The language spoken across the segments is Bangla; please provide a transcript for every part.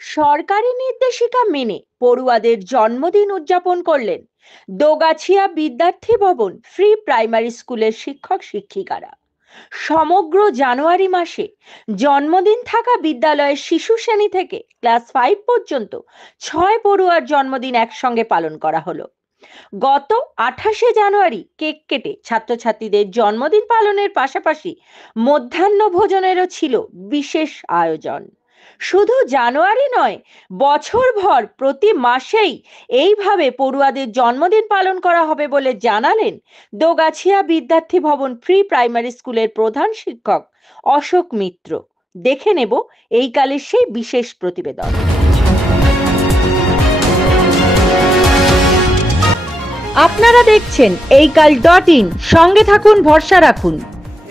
সরকারি নির্দেশিকা মেনে পড়ুয়াদের জন্মদিন উদযাপন করলেন দোগাছিয়া বিদ্যার্থী ভবন ফ্রি প্রাইমারি স্কুলের শিক্ষক শিক্ষিকারা। সমগ্র জানুয়ারি মাসে জন্মদিন থাকা বিদ্যালয়ের শিশু শ্রেণী থেকে ক্লাস 5 পর্যন্ত 6 পড়ুয়ার জন্মদিন একসঙ্গে পালন করা হলো। গত 28শে জানুয়ারি কেক কেটে ছাত্রছাত্রীদের জন্মদিন পালনের পাশাপাশি মধ্যাহ্ন ভোজনেরও ছিল বিশেষ আয়োজন। শুধু জানুয়ারি নয়, বছরভর প্রতি মাসেই এইভাবে পড়ুয়াদের জন্মদিন পালন করা হবে বলে জানালেন দোগাছিয়া বিদ্যার্থী ভবন প্রি প্রাইমারি স্কুলের প্রধান শিক্ষক অশোক মিত্র। দেখে নেব এই কালের সেই বিশেষ প্রতিবেদন। আপনারা দেখছেন এইকাল.in, সঙ্গে থাকুন, ভরসা রাখুন।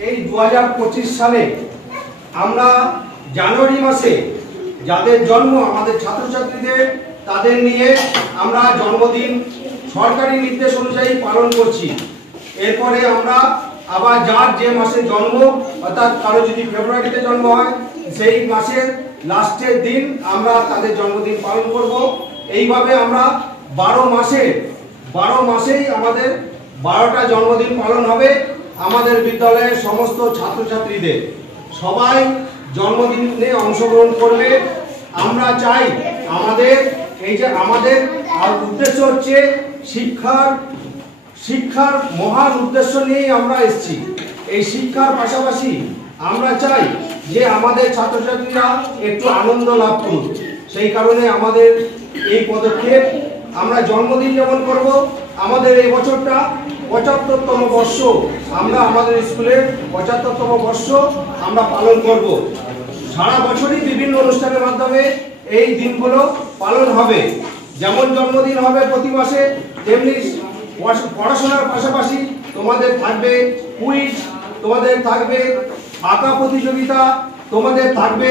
এই 2025 সালে আমরা জানুয়ারি মাসে যাদের জন্ম আমাদের ছাত্রছাত্রীদের তাদের নিয়ে আমরা জন্মদিন সরকারি নির্দেশ অনুযায়ী পালন করছি। এরপরে আমরা আবার যার যে মাসে জন্ম, অর্থাৎ কারো যদি ফেব্রুয়ারিতে জন্ম হয় সেই মাসের লাস্টের দিন আমরা তাদের জন্মদিন পালন করব। এইভাবে আমরা 12 মাসেই আমাদের 12টা জন্মদিন পালন হবে। আমাদের বিদ্যালয়ের সমস্ত ছাত্রছাত্রীদের সবাই জন্মদিনে অংশগ্রহণ করবে। আমরা চাই আমাদের উদ্দেশ্য হচ্ছে শিক্ষার মহান উদ্দেশ্য নিয়েই আমরা এসেছি। এই শিক্ষার পাশাপাশি আমরা চাই যে আমাদের ছাত্রছাত্রীরা একটু আনন্দ লাভ করুক। সেই কারণে আমাদের এই পদক্ষেপ। আমরা জন্মদিন যেমন করব, আমাদের এই বছরটা 75তম বর্ষ, আমরা আমাদের স্কুলের 75তম বর্ষ আমরা পালন করব। সারা বছরই বিভিন্ন অনুষ্ঠানের মাধ্যমে এই দিনগুলো পালন হবে। যেমন জন্মদিন হবে প্রতি মাসে, তেমনি পড়াশোনার পাশাপাশি তোমাদের থাকবে কুইজ, তোমাদের থাকবে আঁকা প্রতিযোগিতা, তোমাদের থাকবে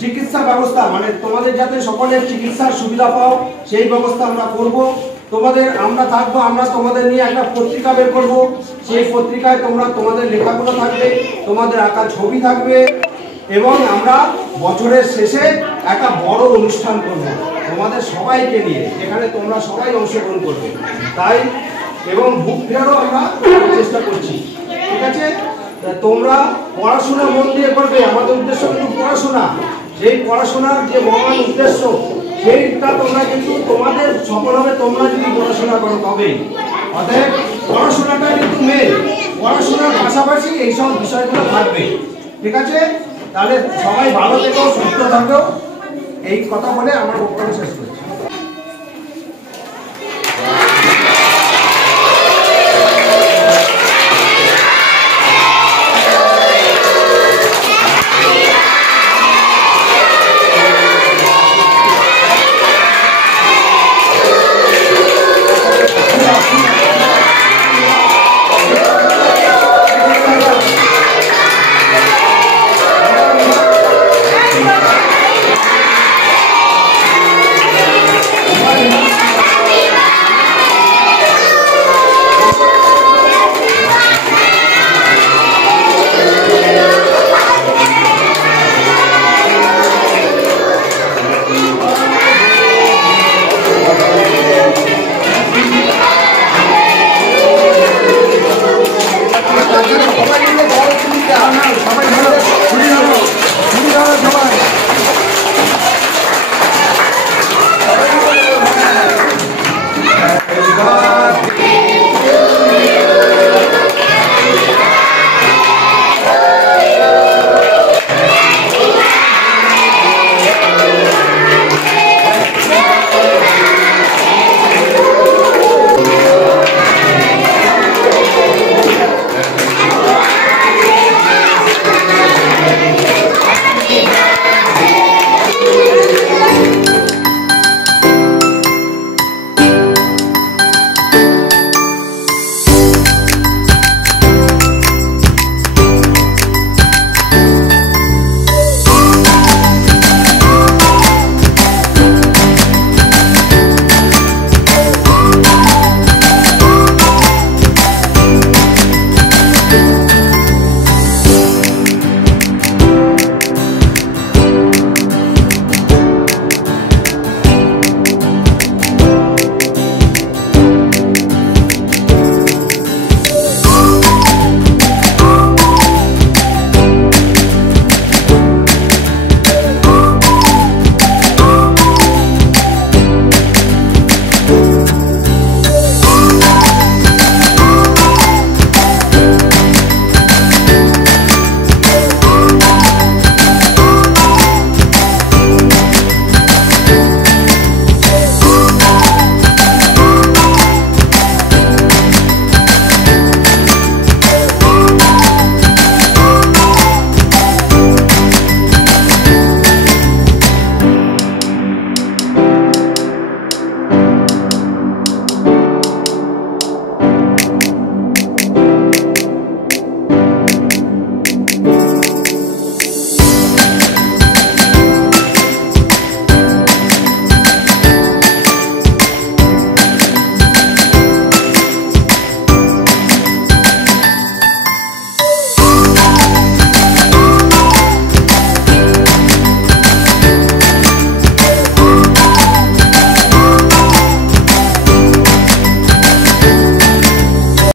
চিকিৎসা ব্যবস্থা, মানে তোমাদের যাতে সকলের চিকিৎসার সুবিধা পাও সেই ব্যবস্থা আমরা করব। আমরা তোমাদের নিয়ে একটা পত্রিকা বের করব। সেই পত্রিকায় তোমাদের লেখাগুলো থাকবে, তোমাদের আঁকা ছবি থাকবে এবং আমরা বছরের শেষে একটা বড় অনুষ্ঠান করব তোমাদের সবাইকে নিয়ে, যেখানে তোমরা সবাই অংশগ্রহণ করবে। তাই এবং বুক ফেয়ারও আমরা চেষ্টা করছি। ঠিক আছে, তোমরা পড়াশোনা মন দিয়ে করবে। আমাদের উদ্দেশ্য কিন্তু পড়াশোনা। সেই পড়াশোনার যে মহান উদ্দেশ্য সেইটা তোমরা কিন্তু তোমাদের সফল হবে তোমরা যদি পড়াশোনা করো তবেই। অতএব পড়াশোনাটা কিন্তু মেন, পড়াশোনার পাশাপাশি এইসব বিষয়গুলো থাকবে। ঠিক আছে, তাহলে সবাই ভালো থেকো, সুস্থ থাকো। এই কথা বলে আমার বক্তব্য শেষ করছি।